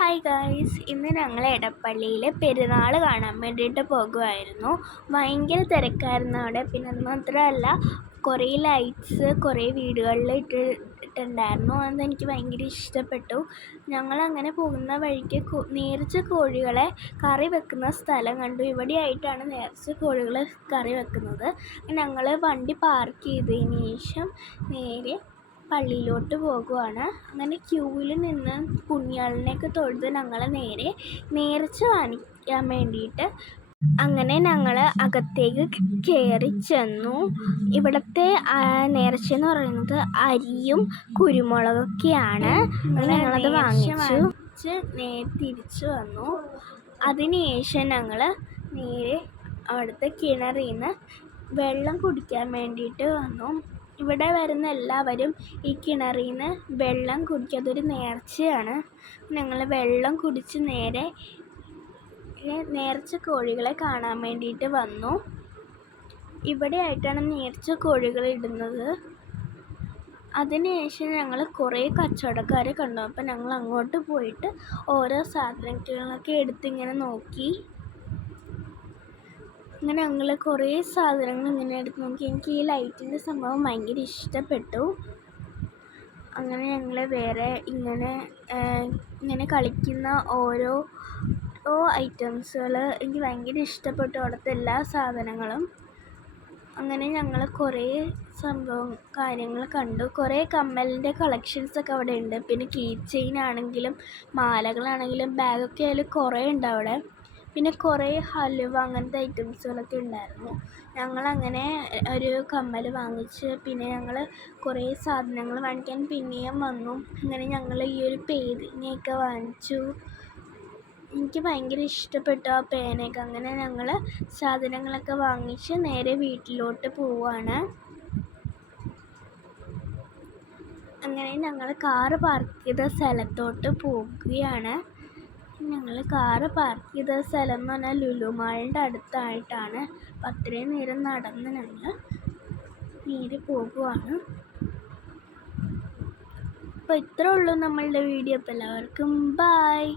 Hi guys ഇന്ന് ഞങ്ങൾ എടപ്പള്ളിയിൽ പെരുന്നാൾ കാണാൻ വേണ്ടിയിട്ട് പോകുമായിരുന്നു ഭയങ്കര തിരക്കായിരുന്നു അവിടെ. പിന്നെ അത് മാത്രമല്ല കുറേ ലൈറ്റ്സ് കുറേ വീടുകളിൽ ഇട്ട് ഇട്ടിട്ടുണ്ടായിരുന്നു. അതെനിക്ക് ഭയങ്കര ഇഷ്ടപ്പെട്ടു. ഞങ്ങളങ്ങനെ പോകുന്ന വഴിക്ക് നേർച്ച കോഴികളെ കറി വെക്കുന്ന സ്ഥലം കണ്ടു. ഇവിടെയായിട്ടാണ് നേർച്ച കോഴികൾ കറി വെക്കുന്നത്. ഞങ്ങൾ വണ്ടി പാർക്ക് ചെയ്തതിന് ശേഷം നേരെ പള്ളിയിലോട്ട് പോകുവാണ്. അങ്ങനെ ക്യൂവിൽ നിന്ന് പുണ്യാളനെയൊക്കെ തൊഴുത് ഞങ്ങൾ നേരെ നേർച്ച വാങ്ങിക്കാൻ വേണ്ടിയിട്ട് അങ്ങനെ ഞങ്ങൾ അകത്തേക്ക് കയറി ചെന്നു. ഇവിടുത്തെ നേർച്ച എന്ന് പറയുന്നത് അരിയും കുരുമുളകൊക്കെയാണ്. ഞങ്ങളത് വാങ്ങിച്ചു. നേ തിരിച്ചു വന്നു. അതിനുശേഷം ഞങ്ങൾ നേരെ അവിടുത്തെ കിണറിൽ നിന്ന് വെള്ളം കുടിക്കാൻ വേണ്ടിയിട്ട് വന്നു. ഇവിടെ വരുന്ന എല്ലാവരും ഈ കിണറിൽ നിന്ന് വെള്ളം കുടിക്കും അതൊരു നേർച്ചയാണ്. ഞങ്ങൾ വെള്ളം കുടിച്ച് നേരെ നേർച്ച കോഴികളെ കാണാൻ വേണ്ടിയിട്ട് വന്നു. ഇവിടെയായിട്ടാണ് നേർച്ച കോഴികൾ ഇടുന്നത്. അതിനുശേഷം ഞങ്ങൾ കുറേ കച്ചവടക്കാരെ കണ്ടു. അപ്പോൾ ഞങ്ങൾ അങ്ങോട്ട് പോയിട്ട് ഓരോ സാധനങ്ങളൊക്കെ എടുത്തിങ്ങനെ നോക്കി. അങ്ങനെ ഞങ്ങൾ കുറേ സാധനങ്ങൾ ഇങ്ങനെ എടുത്ത് നോക്കി. എനിക്ക് ഈ ലൈറ്റിന്റെ സംഭവം ഭയങ്കര ഇഷ്ടപ്പെട്ടു. അങ്ങനെ ഞങ്ങൾ വേറെ ഇങ്ങനെ ഇങ്ങനെ കളിക്കുന്ന ഓരോ ഓ ഐറ്റംസുകൾ എനിക്ക് ഭയങ്കര ഇഷ്ടപ്പെട്ടു. അവിടുത്തെ എല്ലാ സാധനങ്ങളും. അങ്ങനെ ഞങ്ങൾ കുറേ സംഭവം കാര്യങ്ങൾ കണ്ടു. കുറേ കമ്മലിന്റെ കളക്ഷൻസൊക്കെ അവിടെ ഉണ്ട്. പിന്നെ കീ ചെയിൻ ആണെങ്കിലും മാലകളാണെങ്കിലും ബാഗൊക്കെ ആയാലും കുറേ ഉണ്ട് അവിടെ. പിന്നെ കുറേ ഹലുവ അങ്ങനത്തെ ഐറ്റംസുകളൊക്കെ ഉണ്ടായിരുന്നു. ഞങ്ങളങ്ങനെ ഒരു കമ്മൽ വാങ്ങിച്ച് പിന്നെ ഞങ്ങൾ കുറേ സാധനങ്ങൾ വാങ്ങിക്കാൻ പിന്നെയും വന്നു. അങ്ങനെ ഞങ്ങൾ ഈ ഒരു പേനയൊക്കെ വാങ്ങിച്ചു. എനിക്ക് ഭയങ്കര ഇഷ്ടപ്പെട്ടു ആ പേനയൊക്കെ. അങ്ങനെ ഞങ്ങൾ സാധനങ്ങളൊക്കെ വാങ്ങിച്ച് നേരെ വീട്ടിലോട്ട് പോവുകയാണ് അങ്ങനെ ഞങ്ങൾ കാറ് പാർക്ക് ചെയ്ത സ്ഥലത്തോട്ട് പോകുകയാണ് ഞങ്ങൾ കാറ് പാർക്ക് ചെയ്ത സ്ഥലം എന്ന് പറഞ്ഞാൽ ലുലു മാളിന്റെ അടുത്തായിട്ടാണ്. അപ്പം അത്രയും നേരം നടന്ന് ഞങ്ങൾ നേരെ പോകുവാണ്. അപ്പോൾ ഇത്രേ ഉള്ളൂ നമ്മളുടെ വീഡിയോ. അപ്പോൾ എല്ലാവർക്കും ബായ്